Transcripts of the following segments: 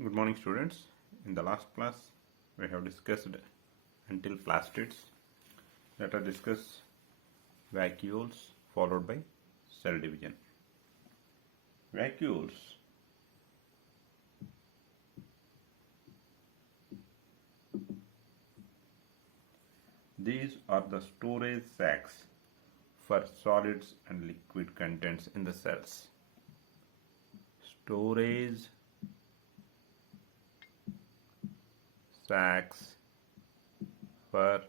Good morning, students. In the last class, we have discussed until plastids. Let us discuss vacuoles followed by cell division. Vacuoles these are the storage sacs for solids and liquid contents in the cells. Storage sacs for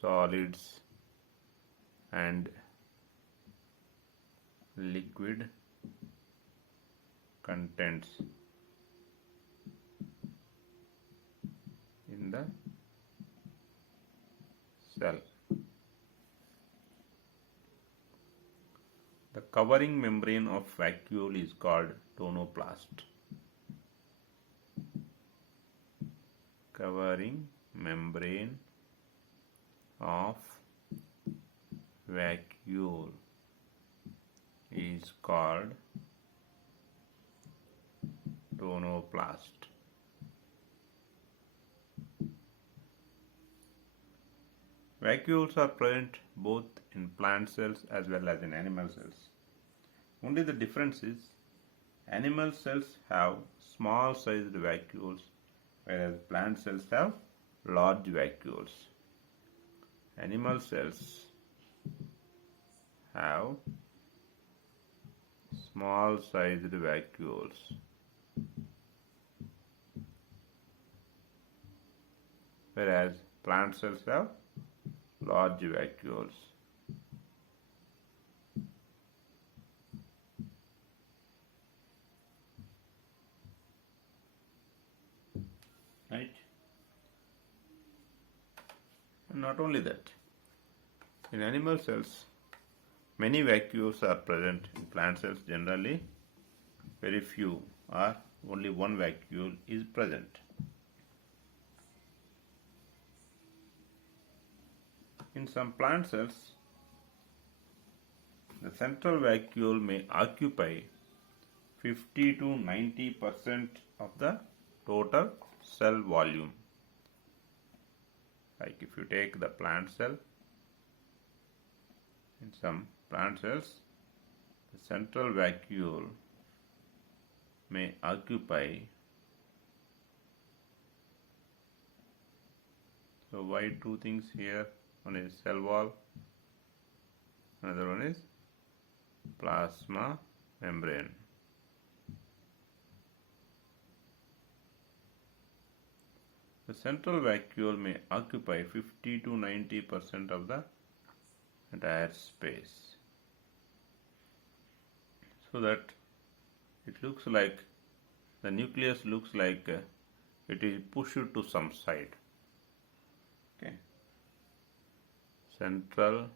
solids and liquid contents in the cell. The covering membrane of vacuole is called tonoplast. Covering membrane of vacuole is called tonoplast. Vacuoles are present both in plant cells as well as in animal cells. Only the difference is animal cells have small sized vacuoles, whereas plant cells have large vacuoles. Animal cells have small sized vacuoles, whereas plant cells have large vacuoles. Right? And not only that, in animal cells, many vacuoles are present. In plant cells, generally, very few or only one vacuole is present. In some plant cells, the central vacuole may occupy 50 to 90% of the total cell volume. Like if you take the plant cell, in some plant cells, the central vacuole may occupy. So why two things here? One is cell wall, another one is plasma membrane. The central vacuole may occupy 50 to 90% of the entire space, so that it looks like the nucleus looks like it is pushed to some side. Okay. Central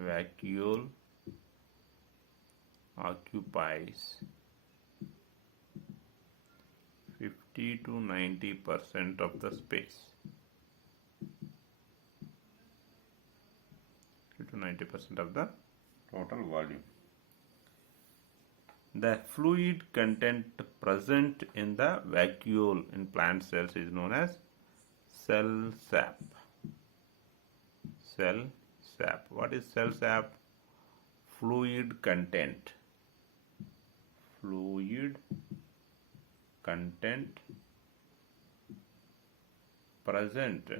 vacuole occupies 50 to 90% of the space. 50 to 90% of the total volume. The fluid content present in the vacuole in plant cells is known as cell sap. Cell sap. What is cell sap? Fluid content. Fluid content present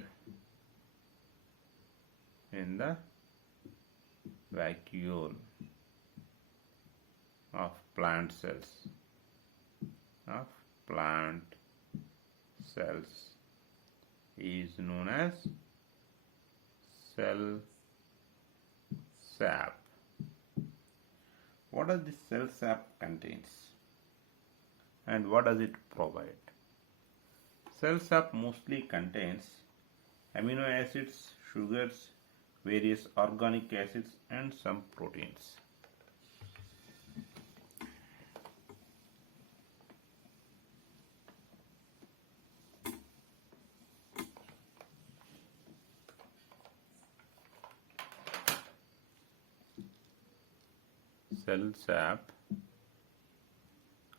in the vacuole of plant cells. Of plant cells is known as cell sap. What does this cell sap contains and what does it provide? Cell sap mostly contains amino acids, sugars, various organic acids and some proteins. Cell sap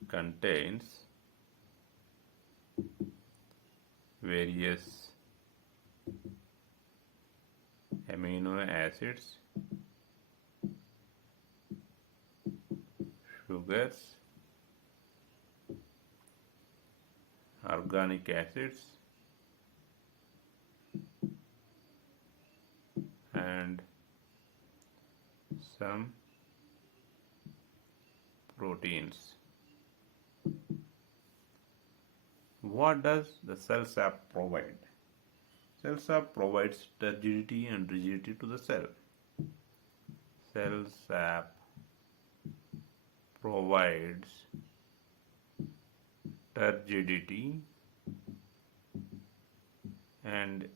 contains various amino acids, sugars, organic acids, and some proteins. What does the cell sap provide? Cell sap provides turgidity and rigidity to the cell. Cell sap provides turgidity and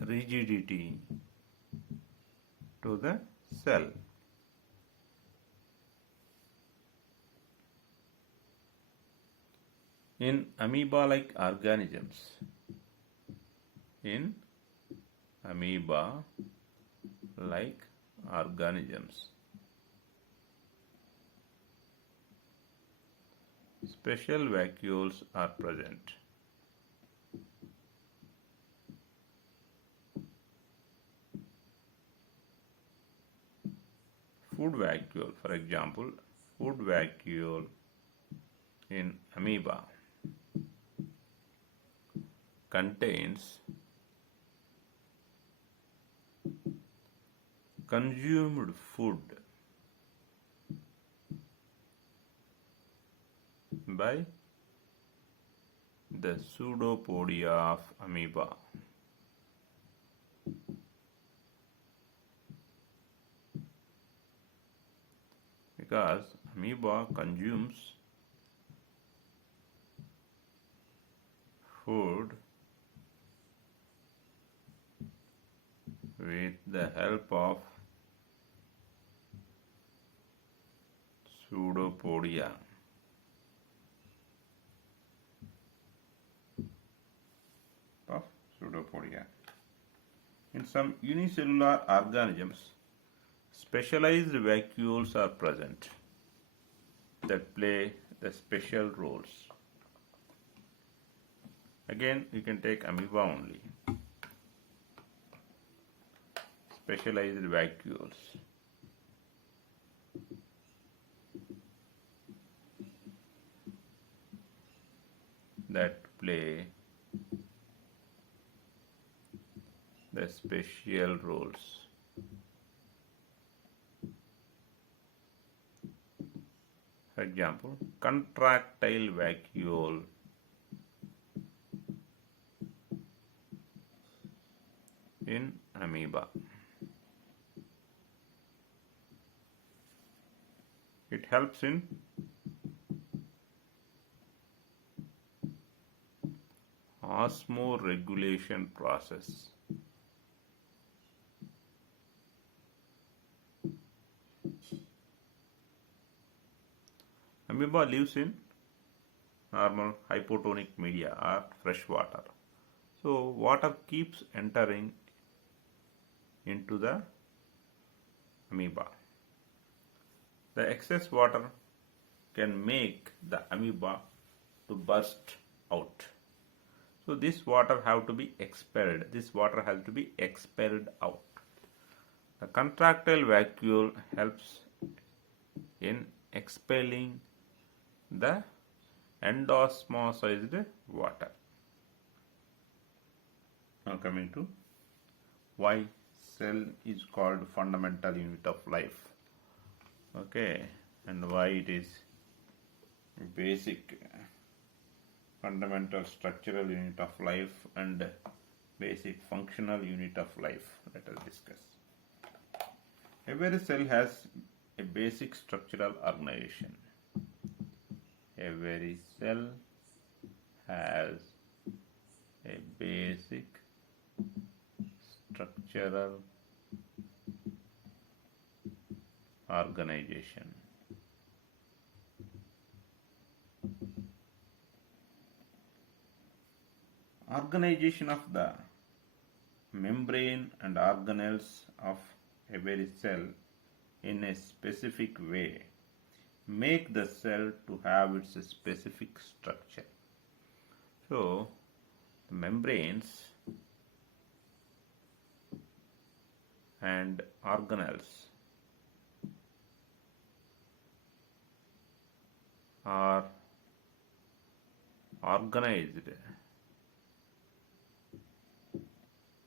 rigidity to the cell. In amoeba-like organisms, special vacuoles are present. Food vacuole, for example, food vacuole in amoeba contains consumed food by the pseudopodia of amoeba. Because amoeba consumes food with the help of pseudopodia. In some unicellular organisms, specialized vacuoles are present that play the special roles. Again, you can take amoeba only. Specialized vacuoles. That play the special roles. For example, contractile vacuole in amoeba. It helps in osmoregulation process. Amoeba lives in normal hypotonic media or fresh water. So water keeps entering into the amoeba. The excess water can make the amoeba to burst out. So this water have to be expelled. This water has to be expelled out. The contractile vacuole helps in expelling the endosmosized water. Now coming to why cell is called fundamental unit of life. Okay, and why it is basic fundamental structural unit of life and basic functional unit of life. Let us discuss. Every cell has a basic structural organization. Every cell has a basic structural organization. Organization of the membrane and organelles of every cell in a specific way make the cell to have its specific structure. So the membranes and organelles are organized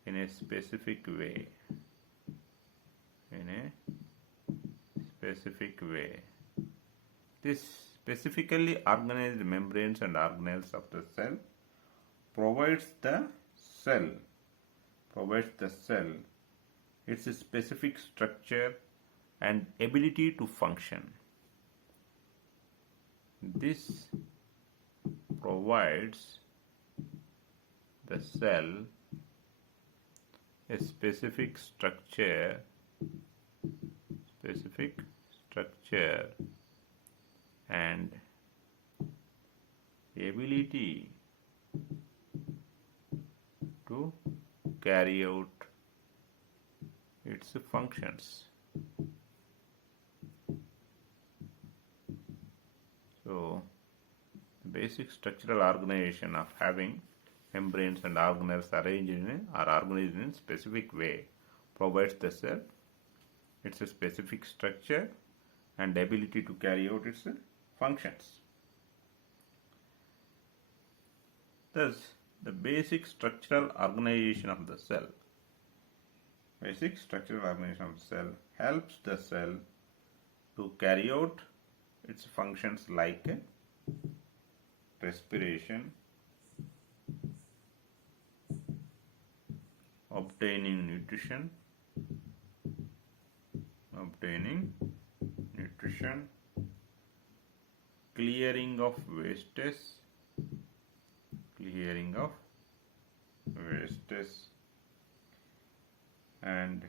in a specific way. This specifically organized membranes and organelles of the cell provides the cell its specific structure and ability to function. This provides the cell a specific structure and ability to carry out its functions. So, the basic structural organization of having membranes and organelles organized in a specific way provides the cell its specific structure and ability to carry out its functions. Thus, the basic structural organization of the cell helps the cell to carry out its functions like respiration, obtaining nutrition, clearing of wastes, and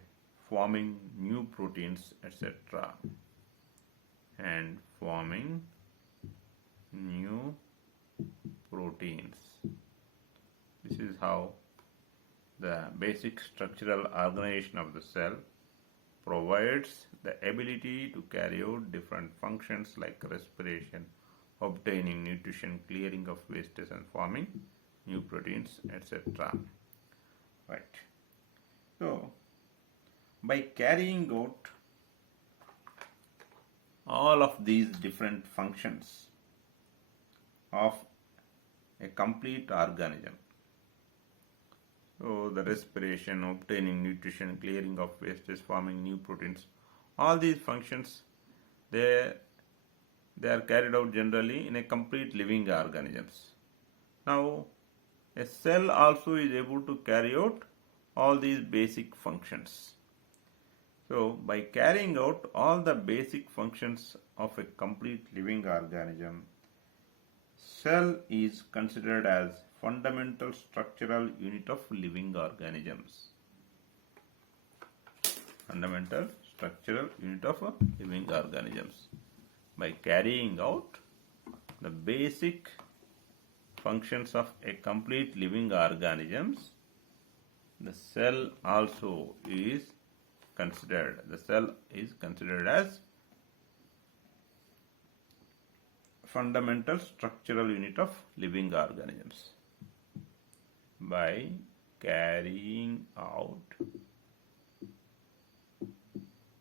forming new proteins, etc. This is how the basic structural organization of the cell provides the ability to carry out different functions like respiration, obtaining nutrition, clearing of wastes, and forming new proteins, etc. Right. So, by carrying out all of these different functions of a complete organism, so the respiration, obtaining nutrition, clearing of wastes, forming new proteins, all these functions, they are carried out generally in a complete living organisms. Now, a cell also is able to carry out all these basic functions. So, by carrying out all the basic functions of a complete living organism, cell is considered as fundamental structural unit of living organisms. By carrying out the basic functions of a complete living organisms, the cell is considered as fundamental structural unit of living organisms. By carrying out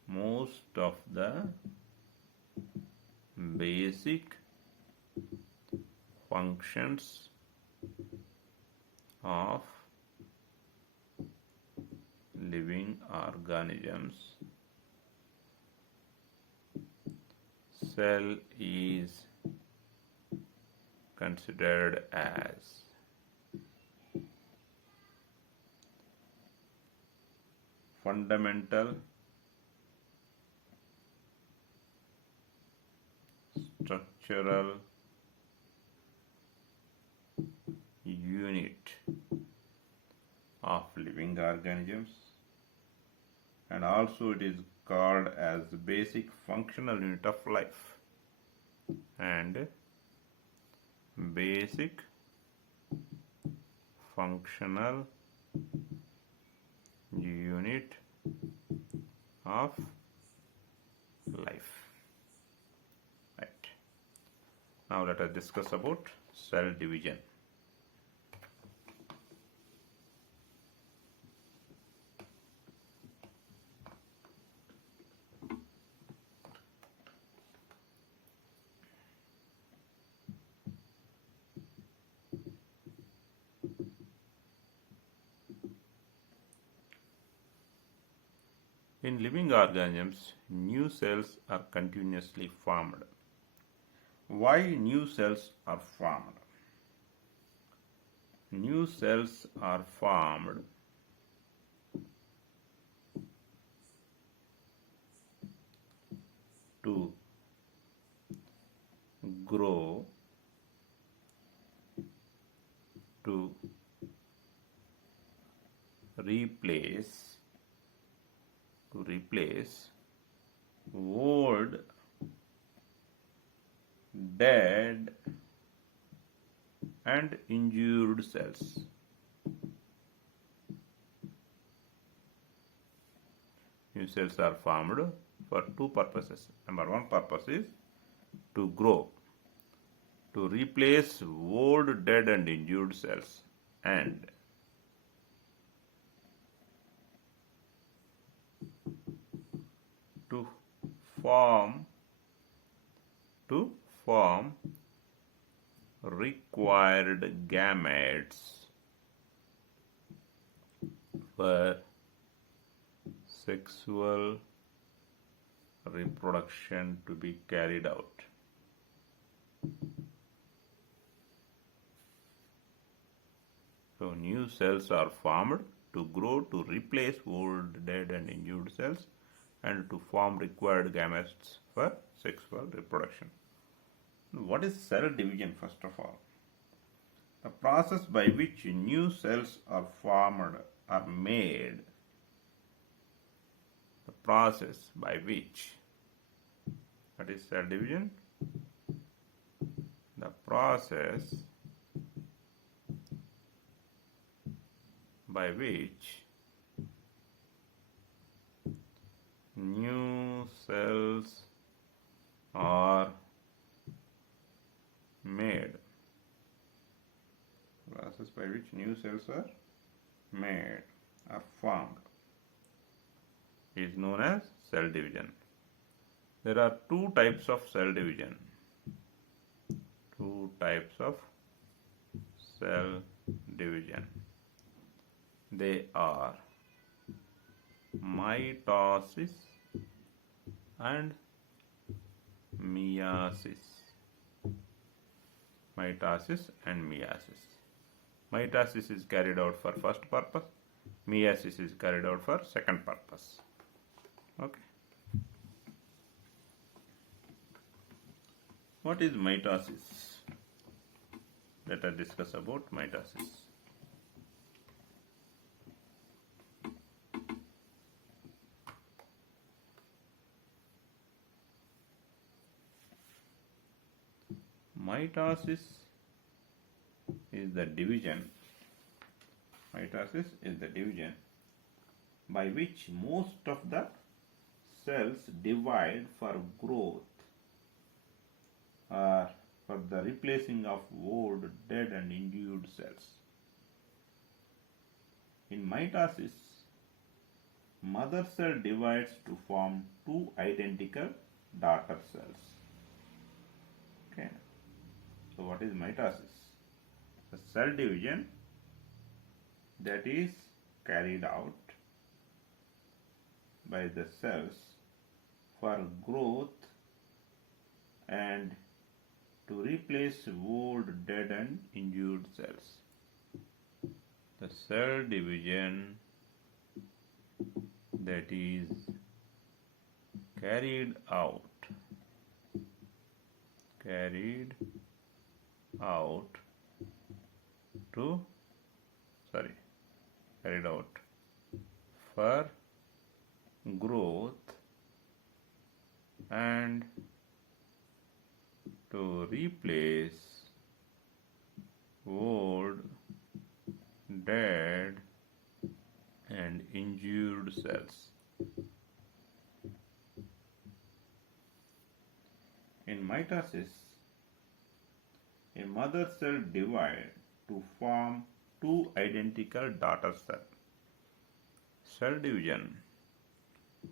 most of the basic functions of living organisms, cell is considered as fundamental structural unit of living organisms, and also it is called as the basic functional unit of life and basic functional unit of life. Right. Now let us discuss about cell division. In living organisms, new cells are continuously formed. Why new cells are formed? New cells are formed to grow, to replace old, dead and injured cells. New cells are formed for two purposes. Number one purpose is to grow, to replace old, dead and injured cells, and to form required gametes for sexual reproduction to be carried out. So new cells are formed to grow, to replace old, dead and injured cells, and to form required gametes for sexual reproduction. What is cell division first of all? The process by which new cells are formed or made. The process by which, that is cell division, the process by which new cells are made. Process by which new cells are made or formed is known as cell division. There are two types of cell division. Two types of cell division. They are mitosis and meiosis. Mitosis and meiosis. Mitosis is carried out for first purpose. Meiosis is carried out for second purpose. Okay. What is mitosis? Let us discuss about mitosis. Mitosis is the division. Mitosis is the division by which most of the cells divide for growth or for the replacing of old, dead and injured cells. In mitosis, mother cell divides to form two identical daughter cells. Okay. So what is mitosis? The cell division that is carried out by the cells for growth and to replace old, dead and injured cells. The cell division that is carried out for growth and to replace old, dead and injured cells. In mitosis, A mother cell divides to form two identical daughter cells. Cell division.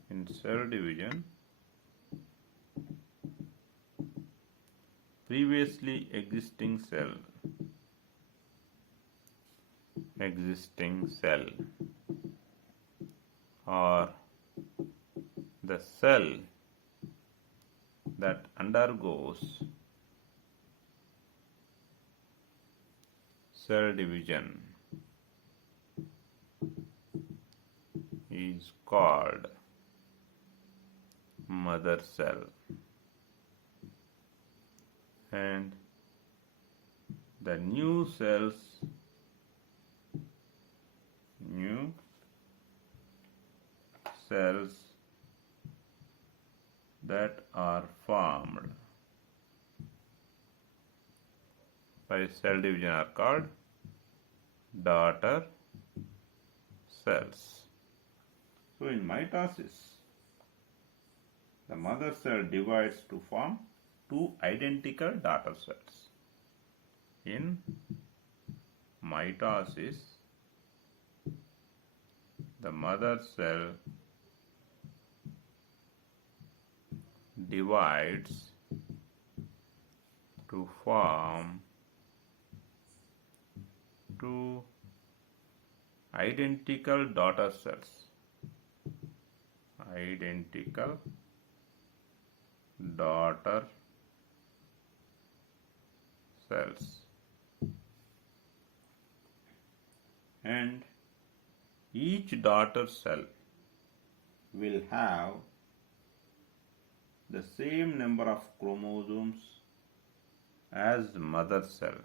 In cell division, previously existing cell or the cell that undergoes cell division is called mother cell, and the new cells that are formed by cell division are called daughter cells. So in mitosis, the mother cell divides to form two identical daughter cells. In mitosis, the mother cell divides to form two identical daughter cells. Identical daughter cells. And each daughter cell will have the same number of chromosomes as mother cell.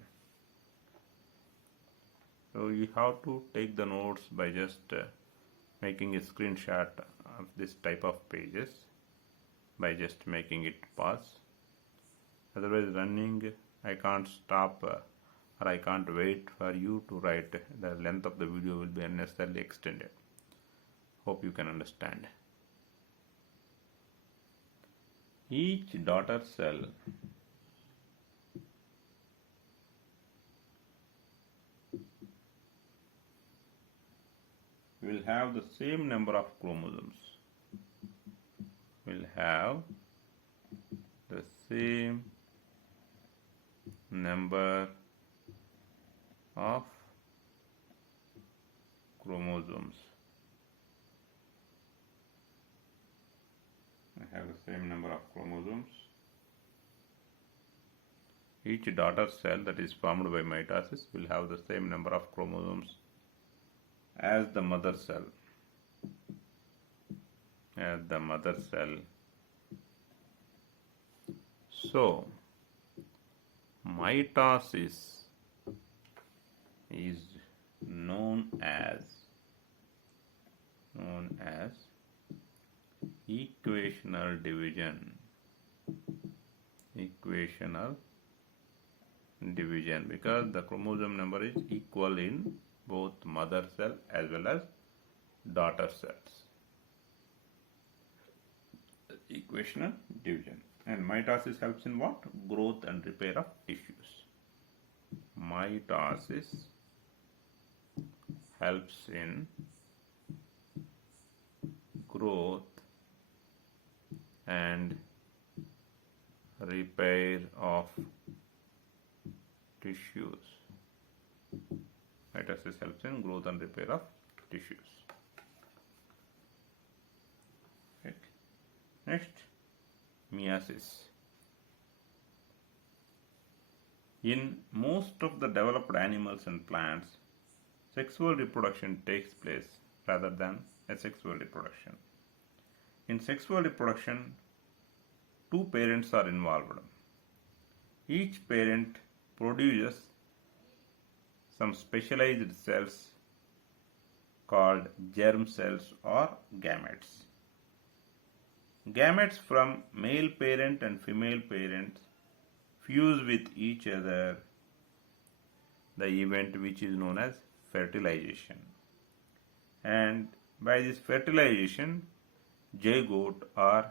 So you have to take the notes by just making a screenshot of this type of pages, by just making it pause. Otherwise running, I can't stop or I can't wait for you to write. The length of the video will be unnecessarily extended. Hope you can understand. Each daughter cell will have the same number of chromosomes. Will have the same number of chromosomes. I have the same number of chromosomes. Each daughter cell that is formed by mitosis will have the same number of chromosomes as the mother cell. So mitosis is known as equational division. Because the chromosome number is equal in both mother cell as well as daughter cells. Equational division. And mitosis helps in what? Growth and repair of tissues. Mitosis helps in growth and repair of tissues. Mitosis helps in growth and repair of tissues. Right. Next, meiosis. In most of the developed animals and plants, sexual reproduction takes place rather than asexual reproduction. In sexual reproduction, two parents are involved. Each parent produces some specialized cells called germ cells or gametes. Gametes from male parent and female parent fuse with each other, the event which is known as fertilization. And by this fertilization, zygote or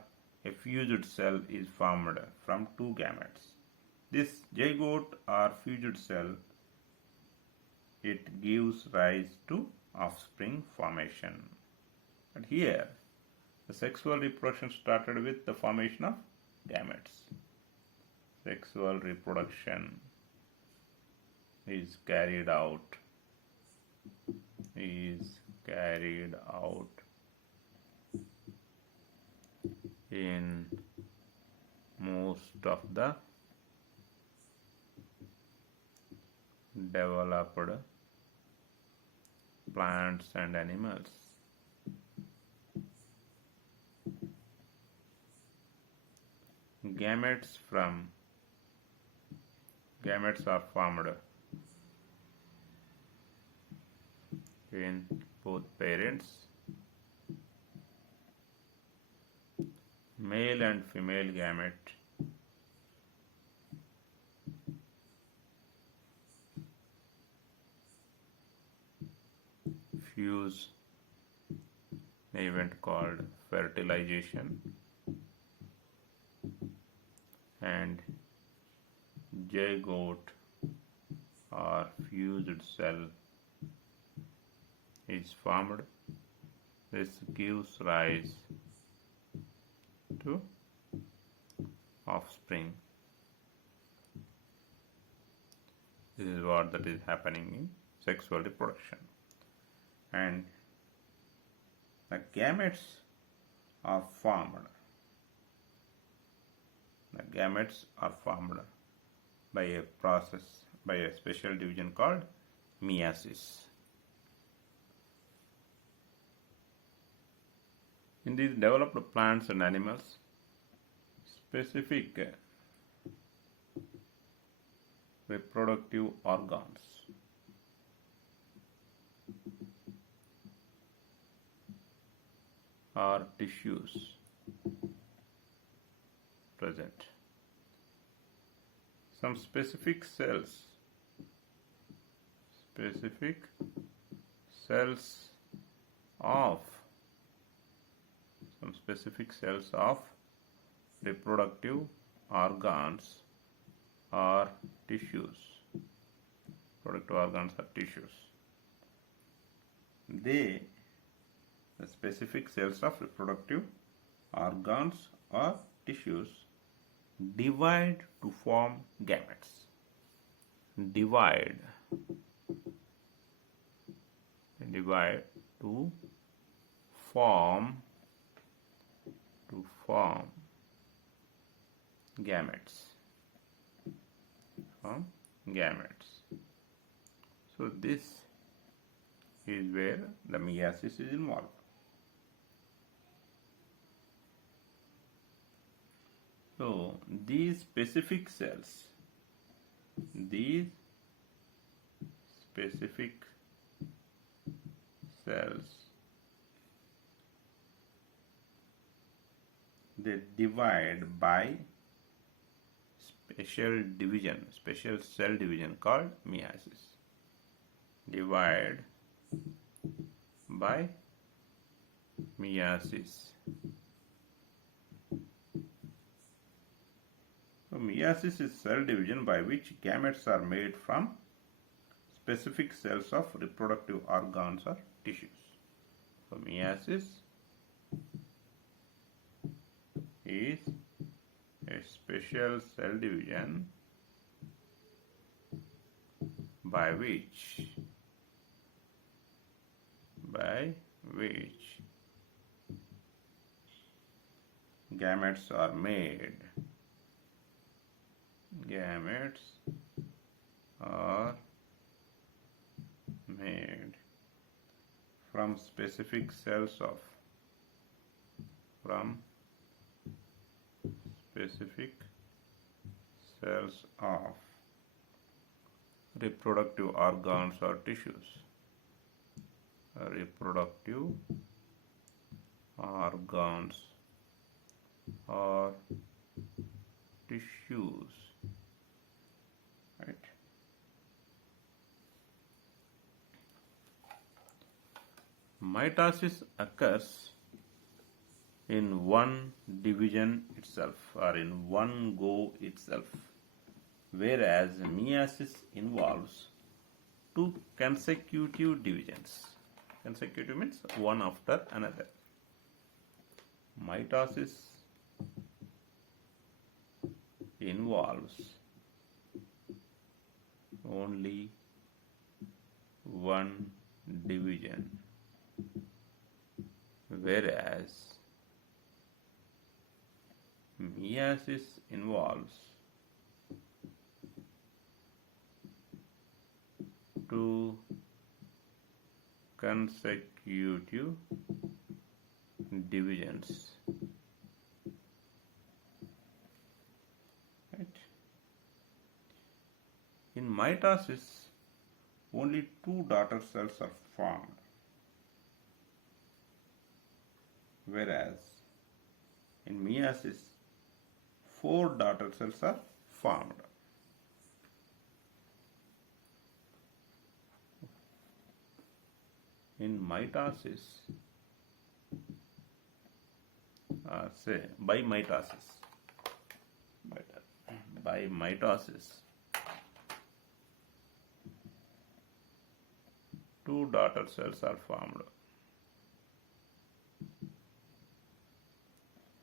a fused cell is formed from two gametes. This zygote or fused cell, it gives rise to offspring formation. And here, the sexual reproduction started with the formation of gametes. Sexual reproduction is carried out in most of the developed plants and animals. Gametes are formed in both parents. Male and female gamete fuse an event called fertilization, and zygote or fused cell is formed. This gives rise to offspring. This is what that is happening in sexual reproduction. And the gametes are formed. The gametes are formed by a process, by a special division called meiosis. In these developed plants and animals, specific reproductive organs or tissues present. Some specific cells of reproductive organs or tissues. The specific cells of reproductive organs or tissues divide to form gametes. Divide to form gametes. So this is where the meiosis is involved. So these specific cells they divide by special cell division called meiosis. Divide by meiosis. So meiosis is cell division by which gametes are made from specific cells of reproductive organs or tissues. So meiosis is a special cell division by which gametes are made. From specific cells of reproductive organs or tissues. Reproductive organs or tissues. Right? Mitosis occurs in one division itself or in one go itself. whereas meiosis involves two consecutive divisions. Consecutive means one after another. Mitosis involves only one division, whereas meiosis involves two consecutive divisions. Right? In mitosis, only two daughter cells are formed, whereas in meiosis, four daughter cells are formed. In mitosis, by mitosis, two daughter cells are formed.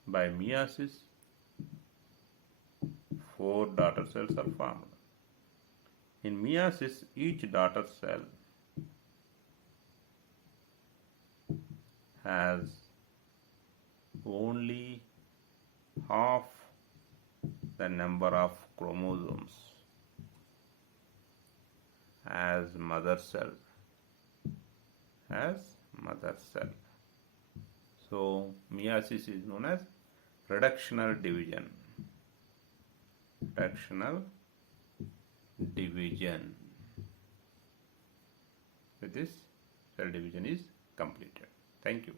By meiosis, four daughter cells are formed. In meiosis, each daughter cell has only half the number of chromosomes as mother cell. So meiosis is known as reductional division. With this, cell division is completed. Thank you.